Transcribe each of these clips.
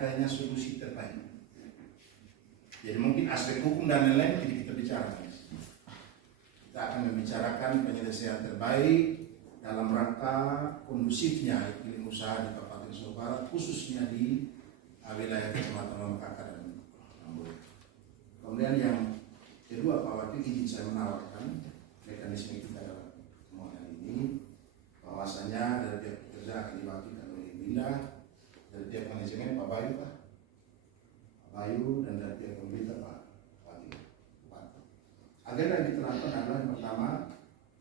adanya solusi terbaik. Jadi mungkin aspek hukum dan lain-lain jadi kita bicarakan. Kita akan membicarakan penyelesaian terbaik dalam rangka kondusifnya iklim usaha di Kabupaten Sumbawa Barat, khususnya di wilayah Kecamatan Lomakaka dan Lambung. Kemudian yang kedua, Pak Wakil, izin saya menawarkan mekanisme kita dalam semua hal ini, bahwasanya dari pihak pekerja akan diwakilkan oleh Binda, dari pihak manajemen Pak Bayu, dan dari pihak pemerintah Pak Wakil. Agenda yang diterapkan adalah yang pertama,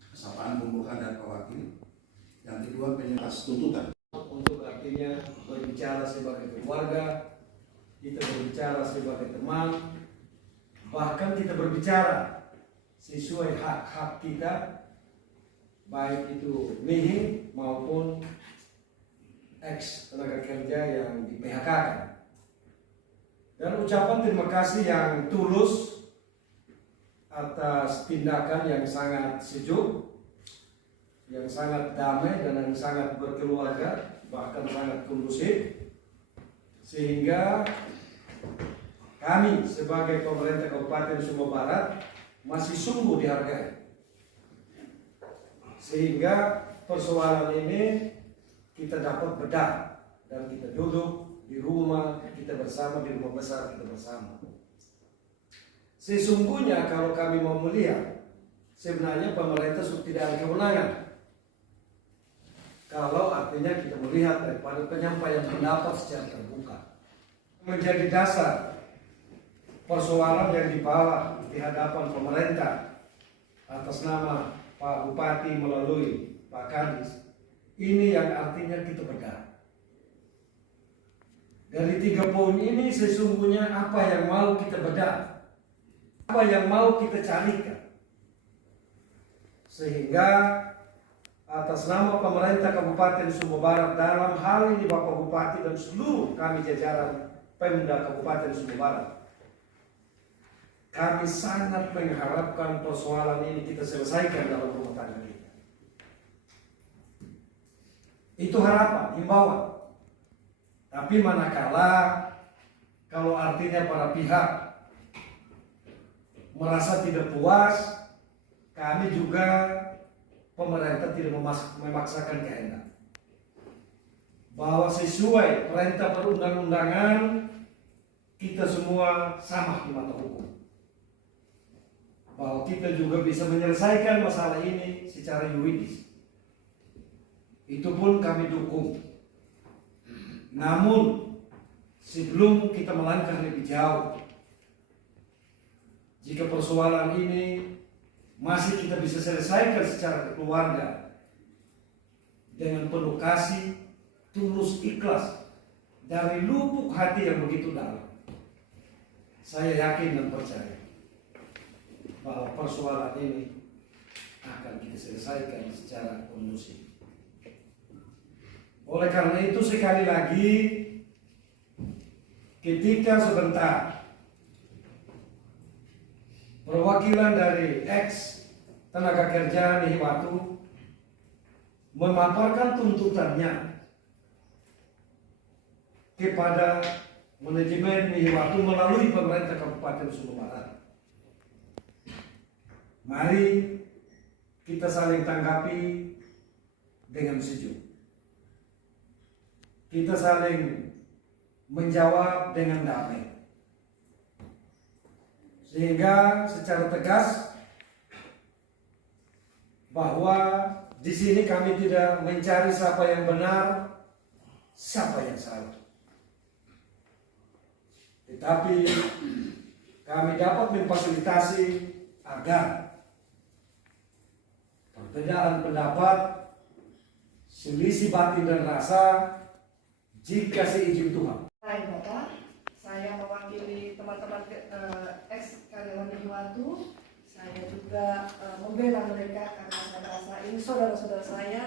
kesapaan pembukaan dari Pak Wakil, yang kedua penyelesaian tuntutan. Untuk artinya berbicara sebagai keluarga, kita berbicara sebagai teman, bahkan kita berbicara sesuai hak-hak kita, baik itu mihi maupun ex tenaga kerja yang di PHK. Dan ucapan terima kasih yang tulus atas tindakan yang sangat sejuk, yang sangat damai dan yang sangat berkeluarga, bahkan sangat kondusif, sehingga kami sebagai pemerintah Kabupaten Sumbawa Barat masih sungguh dihargai. Sehingga persoalan ini kita dapat bedah dan kita duduk di rumah kita bersama, di rumah besar kita bersama. Sesungguhnya kalau kami mau melihat, sebenarnya pemerintah sudah tidak ada kewenangan. Kalau artinya kita melihat daripada penyampaian pendapat secara terbuka, menjadi dasar persoalan yang dibawa di hadapan pemerintah atas nama Pak Bupati melalui Pak Kadis, ini yang artinya kita bedah. Dari 3 poin ini sesungguhnya apa yang mau kita bedah, apa yang mau kita carikan, sehingga atas nama pemerintah Kabupaten Sumbawa Barat, dalam hal ini Bapak Bupati dan seluruh kami jajaran Pemda Kabupaten Sumbawa Barat, kami sangat mengharapkan persoalan ini kita selesaikan dalam rumah tangga kita. Itu harapan, himbauan. Tapi manakala kalau artinya para pihak merasa tidak puas, kami juga pemerintah tidak memaksakan kehendak. Bahwa sesuai perintah perundang-undangan, kita semua sama di mata hukum. Bahwa kita juga bisa menyelesaikan masalah ini secara yuridis. Itu pun kami dukung. Namun, sebelum kita melangkah lebih jauh, jika persoalan ini masih kita bisa selesaikan secara keluarga dengan penuh kasih, tulus, ikhlas dari lubuk hati yang begitu dalam, saya yakin dan percaya bahwa persoalan ini akan kita selesaikan secara kondusif. Oleh karena itu sekali lagi, ketika sebentar perwakilan dari ex tenaga kerja Nihiwatu memaparkan tuntutannya kepada manajemen Nihiwatu melalui pemerintah Kabupaten Sumbawa Barat, mari kita saling tanggapi dengan sejuk. Kita saling menjawab dengan damai. Sehingga secara tegas bahwa di sini kami tidak mencari siapa yang benar, siapa yang salah. Tetapi kami dapat memfasilitasi agar perbedaan pendapat, selisih batin dan rasa, jika seizin Tuhan. Hai Bapak, saya mewakili teman-teman ex karyawan Nihiwatu. Saya juga membela mereka karena saya merasa ini saudara-saudara saya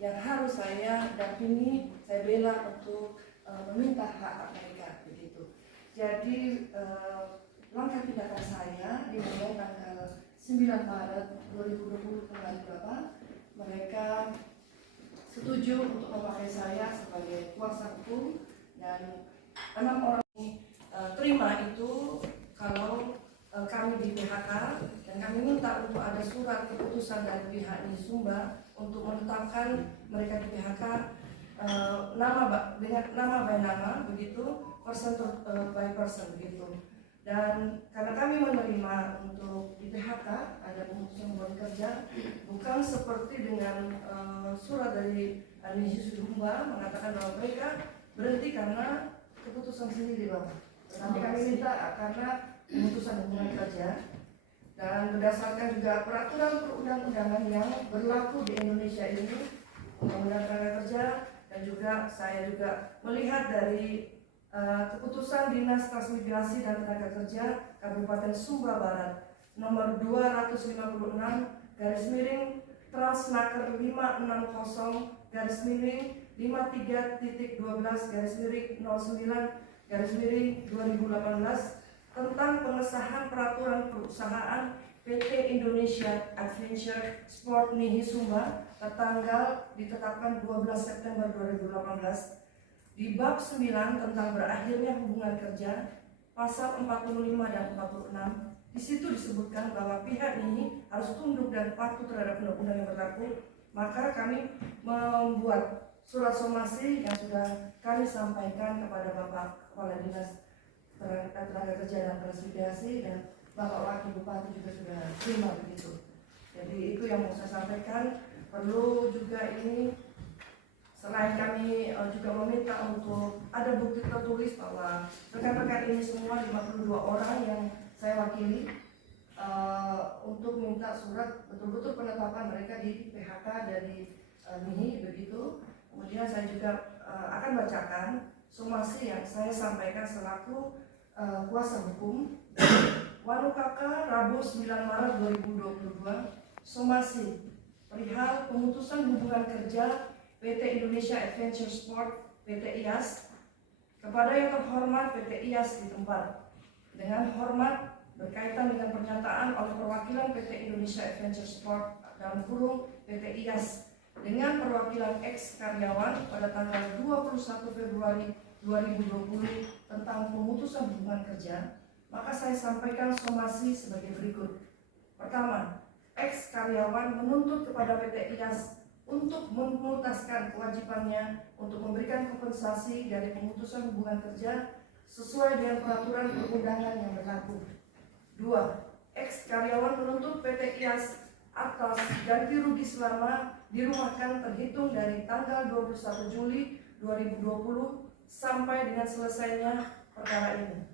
yang harus saya dampingi, saya bela untuk meminta hak mereka begitu. Jadi langkah tindakan saya dimulai tanggal 9 Maret 2020 tanggal berapa, mereka setuju untuk memakai saya sebagai kuasa hukum dan 6 orang ini terima itu kalau kami di PHK, dan kami minta untuk ada surat keputusan dari pihak Nisumba untuk menetapkan mereka di PHK dengan nama by nama begitu, person by person begitu. Dan karena kami menerima untuk di PHK ada pemutusan hubungan kerja, bukan seperti dengan surat dari Nisumba mengatakan bahwa mereka berhenti karena keputusan sendiri Bapak. Tetapi kami minta karena pemutusan hubungan kerja, dan berdasarkan juga peraturan perundang-undangan yang berlaku di Indonesia ini, Undang-Undang Tenaga Kerja, dan juga saya juga melihat dari keputusan Dinas Transmigrasi dan Tenaga Kerja Kabupaten Sumba Barat nomor 256 Transnaker 560 53.12/09/2018 tentang pengesahan peraturan perusahaan PT Indonesia Adventure Sport Nihi Sumba tertanggal ditetapkan 12 September 2018 di bab 9 tentang berakhirnya hubungan kerja pasal 45 dan 46. Di situ disebutkan bahwa pihak ini harus tunduk dan patuh terhadap undang-undang yang berlaku. Maka kami membuat surat somasi yang sudah kami sampaikan kepada Bapak Kepala Dinas Tenaga Kerja dan Transmigrasi, dan Bapak Wakil Bupati juga sudah terima begitu. Jadi itu yang mau saya sampaikan. Perlu juga ini, selain kami juga meminta untuk ada bukti tertulis bahwa rekan-rekan ini semua 52 orang yang saya wakili untuk minta surat betul-betul penetapan mereka di PHK dari NIHI begitu. Kemudian saya juga akan bacakan somasi yang saya sampaikan selaku kuasa hukum. Wanukaka Rabu 9 Maret 2022, somasi perihal pemutusan hubungan kerja PT Indonesia Adventure Sport PT IAS kepada yang terhormat PT IAS di tempat. Dengan hormat berkaitan dengan pernyataan oleh perwakilan PT Indonesia Adventure Sport dalam kurung PT IAS dengan perwakilan ex karyawan pada tanggal 21 Februari 2020 tentang pemutusan hubungan kerja, maka saya sampaikan somasi sebagai berikut. Pertama, ex karyawan menuntut kepada PT IAS untuk memutaskan kewajibannya untuk memberikan kompensasi dari pemutusan hubungan kerja sesuai dengan peraturan perundangan yang berlaku. 2. Ex karyawan menuntut PT IAS atas ganti rugi selama dirumahkan terhitung dari tanggal 21 Juli 2020 sampai dengan selesainya perkara ini.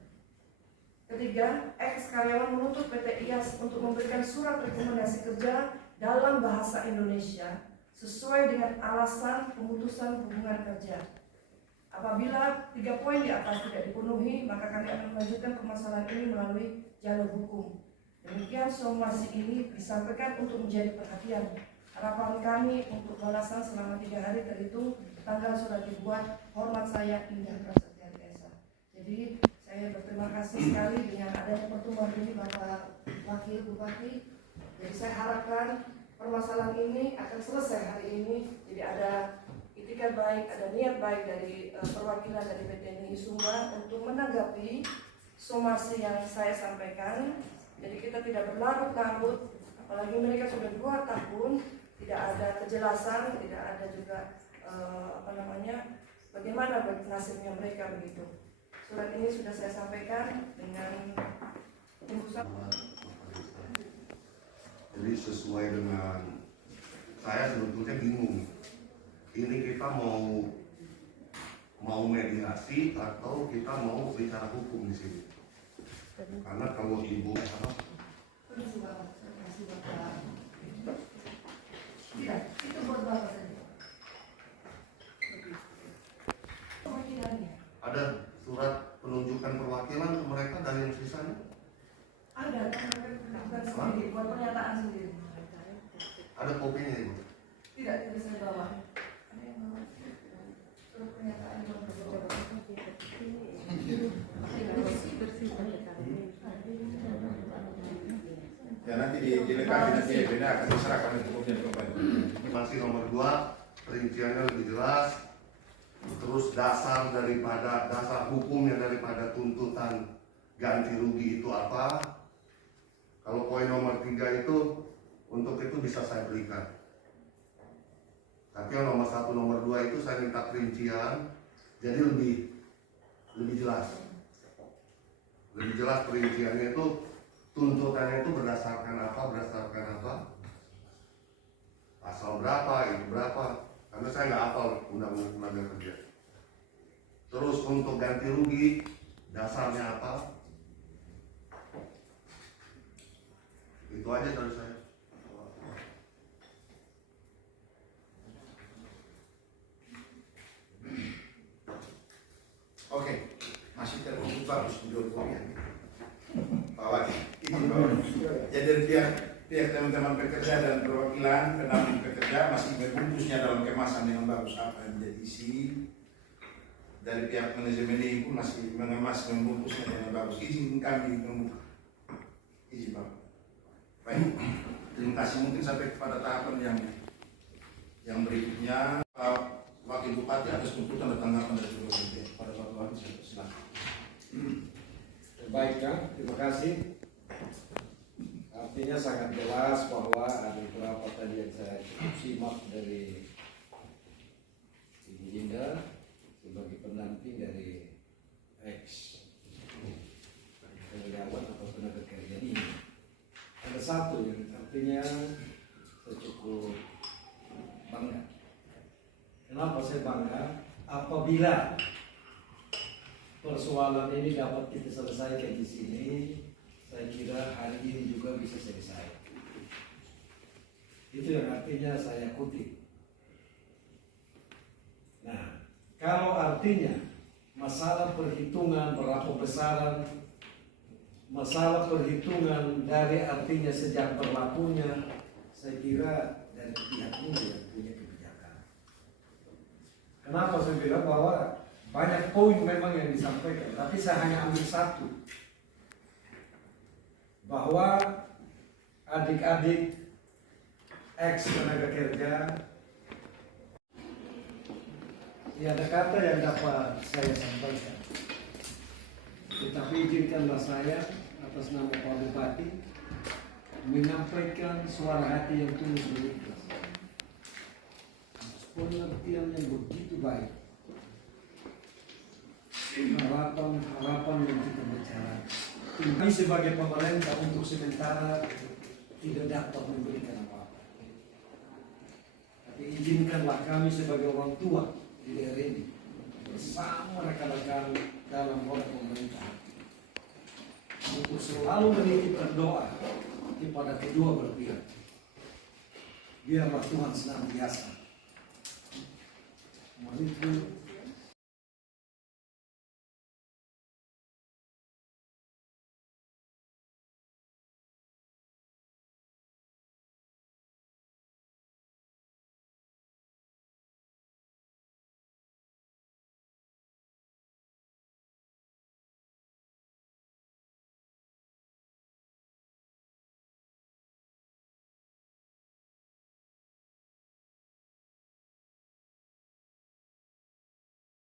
Ketiga, ex karyawan menuntut PT IAS untuk memberikan surat rekomendasi kerja dalam bahasa Indonesia sesuai dengan alasan pemutusan hubungan kerja. Apabila 3 poin di atas tidak dipenuhi, maka kami akan melanjutkan permasalahan ini melalui jalur hukum. Demikian somasi ini disampaikan untuk menjadi perhatian. Harapan kami untuk balasan selama 3 hari terhitung tanggal sudah dibuat. Hormat saya, Indah Prasetya Esa. Jadi saya berterima kasih sekali dengan adanya pertemuan ini Bapak Wakil Bupati. Jadi saya harapkan permasalahan ini akan selesai hari ini. Jadi ada itikat baik, ada niat baik dari perwakilan dari PT NIHI Sumba untuk menanggapi somasi yang saya sampaikan. Jadi kita tidak berlarut-larut, apalagi mereka sudah 2 tahun tidak ada kejelasan, tidak ada juga bagaimana nasibnya mereka begitu. Surat ini sudah saya sampaikan dengan tembusan. Jadi sesuai dengan saya sebetulnya bingung. Ini kita mau mediasi atau kita mau bicara hukum di sini? Karena kalau ibu tidak, itu buat Bapak saja. Perwakilannya ada surat penunjukan perwakilan ke mereka dari yang sisanya? ada, bukan sendiri, buat pernyataan sendiri. Ada kopinya ibu? Tidak, tidak saya bawa. Ada yang bawa surat pernyataan buat Ya nanti dilengkapi, nanti beda akan diserahkan kemudian kepada Masih nomor 2 perinciannya lebih jelas. Terus terus dasar hukumnya daripada tuntutan ganti rugi itu apa. Kalau poin nomor 3 itu, untuk itu bisa saya berikan. Tapi yang nomor 1, nomor 2 itu saya minta perincian, jadi lebih jelas. Lebih jelas perinciannya itu, tuntutannya itu berdasarkan apa, pasal berapa, itu berapa. Karena saya nggak hafal undang-undang tenaga kerja. Terus untuk ganti rugi, dasarnya apa? Itu aja dari saya. Oke, masih terbuka bagus video kopian. Pak Wati, izin Pak. Jadi dari pihak teman-teman pekerja dan perwakilan pendamping pekerja masih membungkusnya dalam kemasan dengan bagus apa yang menjadi isi. Dari pihak manajemen ini pun masih membungkusnya dengan bagus. Izin kami membuka. Izin Pak. Baik, terima kasih. Mungkin sampai kepada tahapan yang berikutnya, Pak Wakil Bupati atas tuntutan dan tanggapan dari kedua pihak. Pada Pak Bupati, silakan. Baik ya, terima kasih. Artinya sangat jelas bahwa ada beberapa tadi yang saya cukup simak dari Ibu Linda sebagai pendamping dari ex karyawan atau tenaga kerja ini. Ada satu yang artinya saya cukup bangga. Kenapa saya bangga? Apabila persoalan ini dapat kita selesaikan di sini, saya kira hari ini juga bisa selesai. Itu yang artinya saya kutip. Nah, kalau artinya masalah perhitungan berapa besaran, masalah perhitungan dari artinya sejak berlakunya, saya kira dari pihak ini yang punya kebijakan. Kenapa saya bilang bahwa banyak poin memang yang disampaikan, tapi saya hanya ambil satu, bahwa adik-adik ex tenaga kerja, ya ada kata yang dapat saya sampaikan. Tetapi izinkanlah saya atas nama Pak Bupati menyampaikan suara hati yang tulus dan ikhlas. Pengertian yang begitu baik, harapan yang kita bicara. Kami sebagai pemerintah untuk sementara tidak dapat memberikan apa-apa. Tapi izinkanlah kami sebagai orang tua di daerah ini bersama rekan-rekan dalam roda pemerintah untuk selalu menitipkan doa kepada kedua belah pihak. Biarlah Tuhan senantiasa